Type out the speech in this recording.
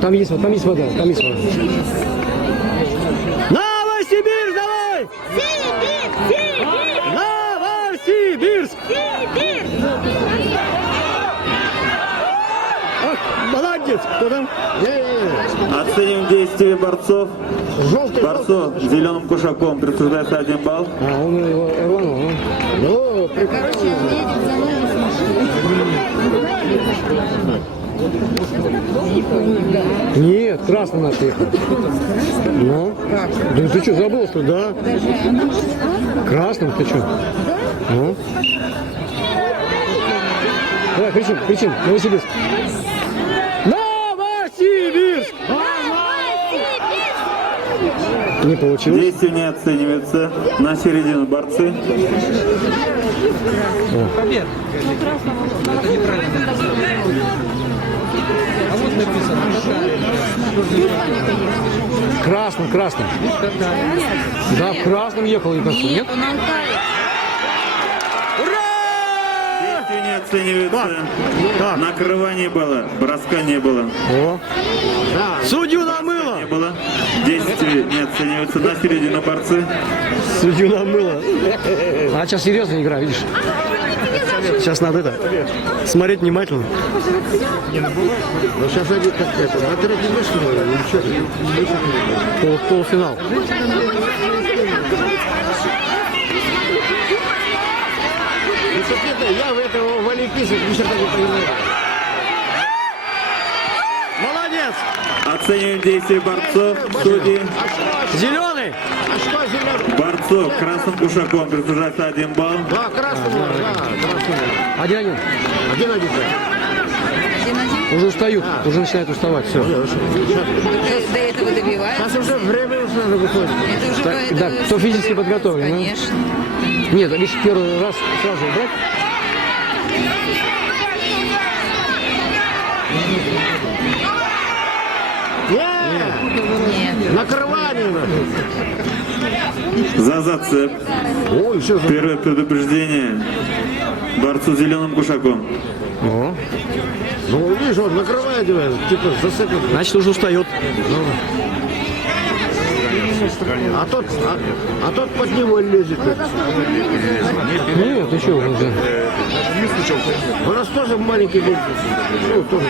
Там есть вода, там есть вода. Новосибирск, давай! Новосибирск! Ах, молодец! Кто там? Оценим действия борцов. Борцов зеленым кушаком присуждается 1 балл. А, он его рванул, а? Ну, Короче, он едет за нами с машиной. Нет, красный наш ехал. Ну? Да ты что, забыл, что ли? Да. Красным ты что? Ну? Давай, кричим, Новосибирск. Новосибирск! Не получилось. Действие не оценивается. На середину борцы. Победа. Это неправильно. А вот написано. Красным. Да, в красном ехал, не кажется, нет? Он Алтай. Действие не оценивается. Так. Накрывания было, броска не было. О. Судью намыло! Не было. Действие не оценивается. На середину борцы. Судью намыло. А сейчас серьезная игра, видишь? Сейчас надо это смотреть внимательно. Но сейчас они как это, на третьем месте, или что? Полуфинал. Я в этого в Олимпийских ни черта не понимаю. Молодец! Оцениваем действия борцов. Судьи. Зеленый! А что зеленый? Борцов красным кушаком присуждается 1 балл. Да, красному, да, красному. 1-1. Один. Уже устают, уже начинают уставать, все. До этого добивается. Сейчас уже время уже надо выходит. Это уже Так, да, кто физически подготовлен, да? Конечно. Нет, видишь, первый раз сразу брать. Нет. Накрывание надо. За зацеп. Ой, еще за... Первое предупреждение. Борцу зеленым кушаком. О, Ну, видишь, он накрывает его, типа засыпает. значит, уже устает. А тот под него лезет. Нет, ты что, уже. У нас тоже маленький был. Ну, тоже.